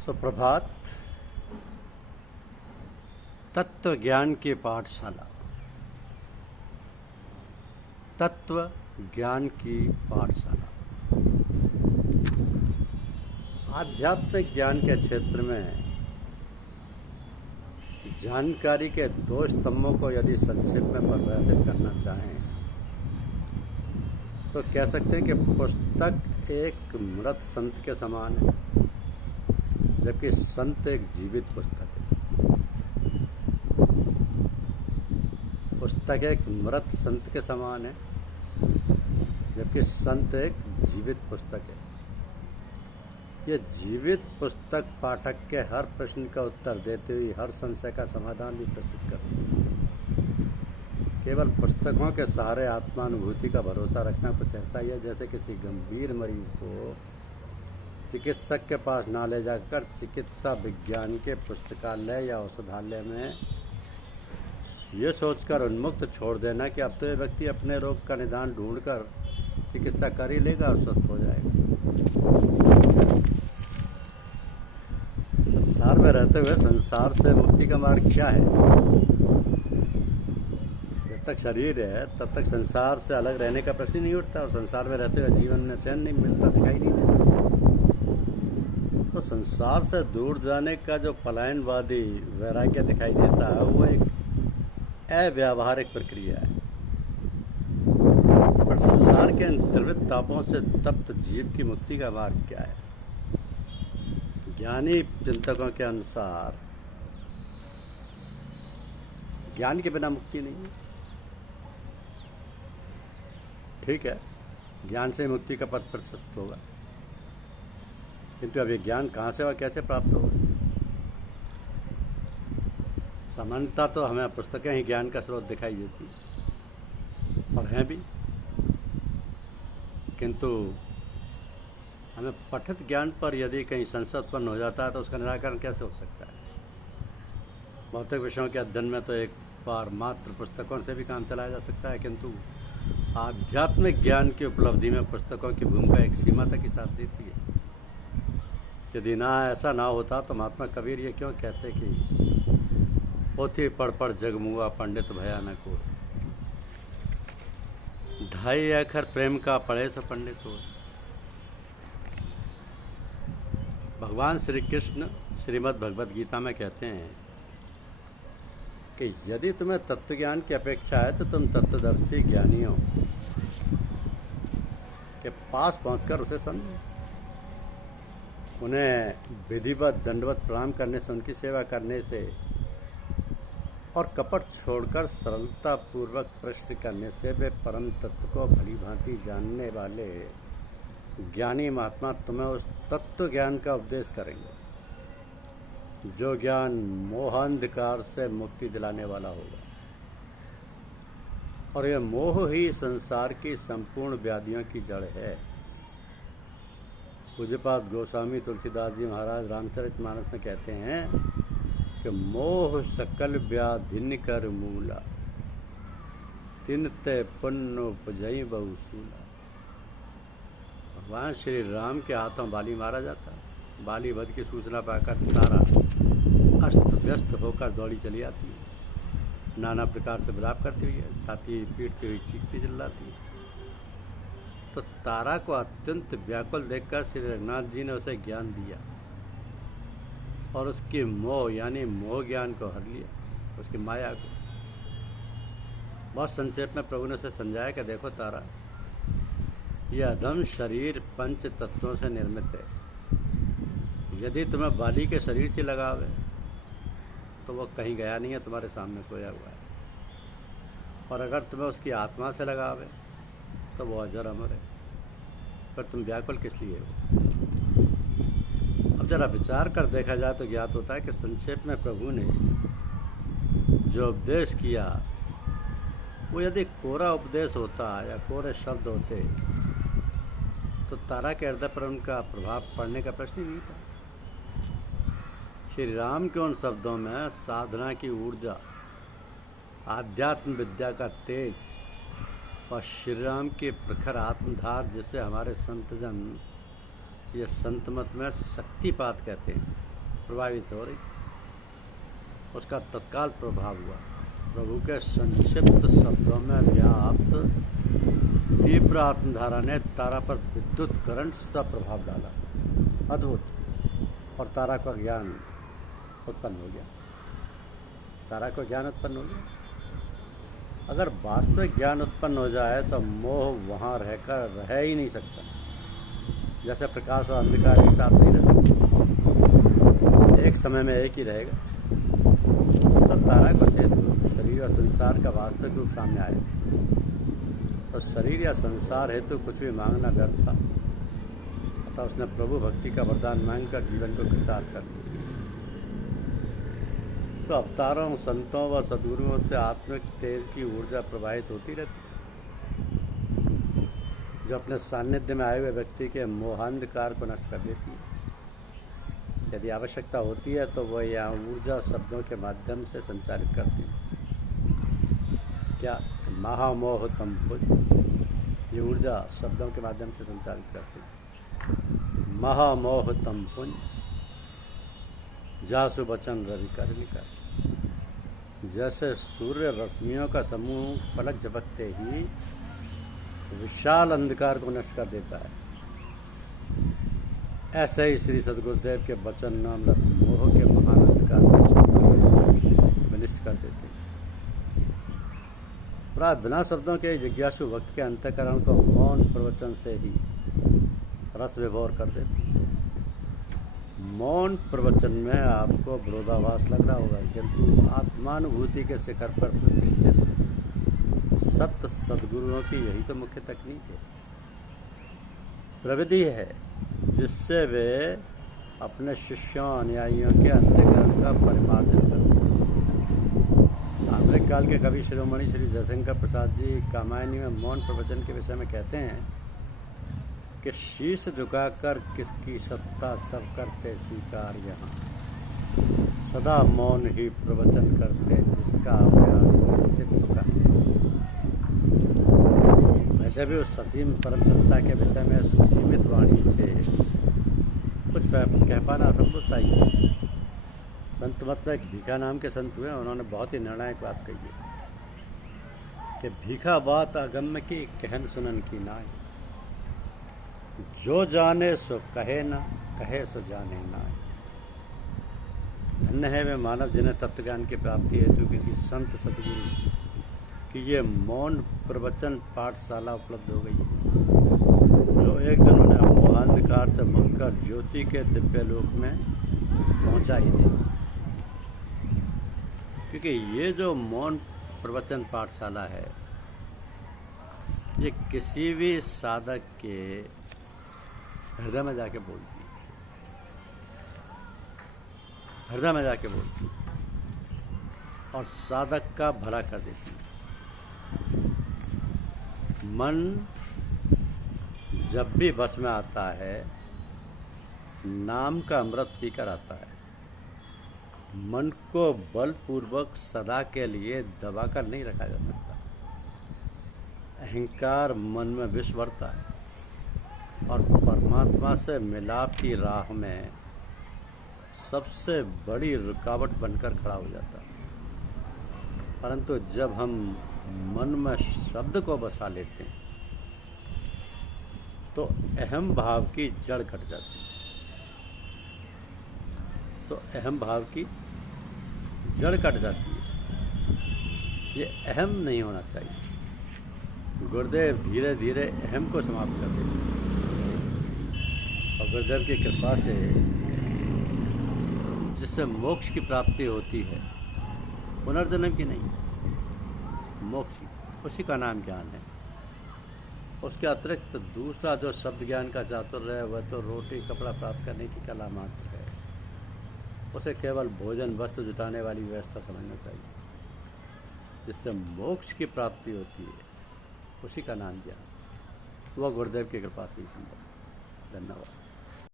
सुप्रभात। तत्व ज्ञान की पाठशाला। तत्व ज्ञान की पाठशाला आध्यात्मिक ज्ञान के क्षेत्र में जानकारी के दो स्तंभों को यदि संक्षेप में परिभाषित करना चाहें तो कह सकते हैं कि पुस्तक एक मृत संत के समान है, जबकि संत एक जीवित पुस्तक है। पुस्तक एक मृत संत के समान है, जबकि संत एक जीवित पुस्तक है। यह जीवित पुस्तक पाठक के हर प्रश्न का उत्तर देते हुए हर संशय का समाधान भी प्रस्तुत करती है। केवल पुस्तकों के सहारे आत्मानुभूति का भरोसा रखना कुछ ऐसा ही है जैसे किसी गंभीर मरीज को चिकित्सक के पास ना ले जाकर चिकित्सा विज्ञान के पुस्तकालय या औषधालय में ये सोचकर उन्मुक्त छोड़ देना कि अब तो ये व्यक्ति अपने रोग का निदान ढूंढकर चिकित्सा कर ही लेगा और स्वस्थ हो जाएगा। संसार में रहते हुए संसार से मुक्ति का मार्ग क्या है? जब तक शरीर है तब तक संसार से अलग रहने का प्रश्न नहीं उठता, और संसार में रहते हुए जीवन में चैन नहीं मिलता, दिखाई नहीं देता। तो संसार से दूर जाने का जो पलायनवादी वैराग्य दिखाई देता है वो एक अव्यावहारिक प्रक्रिया है। पर संसार के इन त्रिविध तापों से तप्त जीव की मुक्ति का मार्ग क्या है? ज्ञानी चिंतकों के अनुसार ज्ञान के बिना मुक्ति नहीं है। ठीक है, ज्ञान से मुक्ति का पथ प्रशस्त होगा, किंतु अब ये ज्ञान कहाँ से और कैसे प्राप्त होगा? सामान्यतः तो हमें पुस्तकें ही ज्ञान का स्रोत दिखाई देती और हैं भी, किंतु हमें पठित ज्ञान पर यदि कहीं संशय उत्पन्न हो जाता है तो उसका निराकरण कैसे हो सकता है? भौतिक विषयों के अध्ययन में तो एक बार मात्र पुस्तकों से भी काम चलाया जा सकता है, किंतु आध्यात्मिक ज्ञान की उपलब्धि में पुस्तकों की भूमिका एक सीमा तक ही साथ देती है। यदि ना ऐसा ना होता तो महात्मा कबीर ये क्यों कहते कि पोथी पढ़ पढ़ जगमुआ पंडित भया न को, 2.5 अक्षर प्रेम का पढ़े सो पंडित हो। भगवान श्री कृष्ण श्रीमद् भगवद गीता में कहते हैं कि यदि तुम्हें तत्व ज्ञान की अपेक्षा है तो तुम तत्वदर्शी ज्ञानियों के पास पहुंचकर उसे समझो, उन्हें विधिवत दंडवत प्रणाम करने से, उनकी सेवा करने से और कपट छोड़कर सरलता पूर्वक प्रश्न करने से वे परम तत्व को भली भांति जानने वाले ज्ञानी महात्मा तुम्हें उस तत्व ज्ञान का उपदेश करेंगे जो ज्ञान मोहांधकार से मुक्ति दिलाने वाला होगा। और यह मोह ही संसार की संपूर्ण व्याधियों की जड़ है। पूज्यपाद गोस्वामी तुलसीदास जी महाराज रामचरितमानस में कहते हैं कि मोह सकल व्याधिन कर मूला, तिनते पुण्य उपजई बहुसूला। भगवान श्री राम के हाथों बाली मारा जाता। बाली वध की सूचना पाकर तारा अस्त व्यस्त होकर दौड़ी चली आती है, नाना प्रकार से विलाप करती हुई है, छाती पीटती हुई चीखती चिल्लाती है। तो तारा को अत्यंत व्याकुल देखकर श्री रघुनाथ जी ने उसे ज्ञान दिया और उसकी मोह यानी मोह ज्ञान को हर लिया, उसकी माया को। बहुत संक्षेप में प्रभु ने उसे समझाया कि देखो तारा, यह अधम शरीर पंच तत्वों से निर्मित है। यदि तुम्हें बाली के शरीर से लगाव है तो वो कहीं गया नहीं है, तुम्हारे सामने खोया हुआ है। और अगर तुम्हें उसकी आत्मा से लगाव है तो वो अजर अमर है। पर तुम व्याकुल किस लिए हो? अब जरा विचार कर देखा जाए तो ज्ञात होता है कि संक्षेप में प्रभु ने जो उपदेश किया वो यदि कोरा उपदेश होता या कोरे शब्द होते तो तारा के हृदय पर उनका प्रभाव पड़ने का प्रश्न ही नहीं था। श्री राम के उन शब्दों में साधना की ऊर्जा, आध्यात्म विद्या का तेज और श्री राम के प्रखर आत्मधार जिसे हमारे संतजन ये संत मत में शक्तिपात कहते हैं, प्रभावित हो रही, उसका तत्काल प्रभाव हुआ। प्रभु के संक्षिप्त शब्दों में व्याप्त तीव्र आत्मधारा ने तारा पर विद्युत करंट सा प्रभाव डाला, अद्भुत, और तारा का ज्ञान उत्पन्न हो गया। तारा को ज्ञान उत्पन्न हो गया। अगर वास्तविक ज्ञान उत्पन्न हो जाए तो मोह वहाँ रहकर रह ही नहीं सकता, जैसे प्रकाश और अंधकार एक साथ नहीं रह सकते, एक समय में एक ही रहेगा। तो तारा को चेत शरीर और संसार का वास्तविक रूप सामने आया, और शरीर या संसार हेतु कुछ भी मांगना व्यर्थ था, अतः उसने प्रभु भक्ति का वरदान मांगकर जीवन को कृतार्थ कर दिया। तो अवतारों, संतों व सद्गुरुओं से आत्मिक तेज की ऊर्जा प्रवाहित होती रहती है, जो अपने सान्निध्य में आए हुए व्यक्ति के मोहांधकार को नष्ट कर देती है। यदि आवश्यकता होती है तो वह यह ऊर्जा शब्दों के माध्यम से संचालित करती है। क्या महामोह तमपुज, ये ऊर्जा शब्दों के माध्यम से संचालित करती है। महामोह तमपुंज जासु बचन रवि कर्णिका, जैसे सूर्य रश्मियों का समूह पलक झपकते ही विशाल अंधकार को नष्ट कर देता है, ऐसे ही श्री सद्गुरुदेव के वचन नाम मोह के महान अंधकार को विनिष्ट कर देते हैं। प्राय बिना शब्दों के जिज्ञासु भक्त के अंतःकरण को मौन प्रवचन से ही रस विभोर कर देते हैं। मौन प्रवचन में आपको विरोधाभास लग रहा होगा, किंतु आत्मानुभूति के शिखर पर प्रतिष्ठित सत्य सद्गुरुओं की यही तो मुख्य तकनीक है, प्रविधि है, जिससे वे अपने शिष्यों अनुयायियों के अंतःकरण का परिमार्जन करते हैं। आधुनिक काल के कवि शिरोमणि श्री जयशंकर प्रसाद जी कामायनी में मौन प्रवचन के विषय में कहते हैं कि शीश झुकाकर किसकी सत्ता सब करते स्वीकार, यहाँ सदा मौन ही प्रवचन करते जिसका अस्तित्व का। वैसे भी उस असीम परम सत्ता के विषय में सीमित वाणी से कुछ कह पाना असंभव सा ही है। संत मत में एक भीखा नाम के संत हुए, उन्होंने बहुत ही निर्णायक बात कही है कि भीखा बात अगम्य की कहन सुनन की नाय, जो जाने सो कहे ना, कहे सो जाने ना। धन्य है वे मानव जिन्हें तत्वज्ञान की प्राप्ति हेतु किसी संत सद्गुरु कि ये मौन प्रवचन पाठशाला उपलब्ध हो गई, जो एक दिन उन्हें मोहांधकार से मुक्त कर ज्योति के दिव्य लोक में पहुंचा ही दी। क्योंकि ये जो मौन प्रवचन पाठशाला है, ये किसी भी साधक के हृदय में जाके बोलती है, हृदय में जाके बोलती है और साधक का भला कर देती है। मन जब भी बस में आता है, नाम का अमृत पीकर आता है। मन को बलपूर्वक सदा के लिए दबाकर नहीं रखा जा सकता। अहंकार मन में विष भरता है और परमात्मा से मिलाप की राह में सबसे बड़ी रुकावट बनकर खड़ा हो जाता है। परंतु जब हम मन में शब्द को बसा लेते हैं तो अहम भाव की जड़ कट जाती है। तो अहम भाव की जड़ कट जाती है। ये अहम नहीं होना चाहिए। गुरुदेव धीरे धीरे अहम को समाप्त कर देते हैं और गुरुदेव की कृपा से जिससे मोक्ष की प्राप्ति होती है, पुनर्जन्म की नहीं, मोक्ष की, उसी का नाम ज्ञान है। उसके अतिरिक्त दूसरा जो शब्द ज्ञान का चातुर्य है, वह तो रोटी कपड़ा प्राप्त करने की कला मात्र है। उसे केवल भोजन वस्त्र जुटाने वाली व्यवस्था समझना चाहिए। जिससे मोक्ष की प्राप्ति होती है, उसी का नाम ज्ञान। वह गुरुदेव की कृपा से ही संभव। धन्यवाद।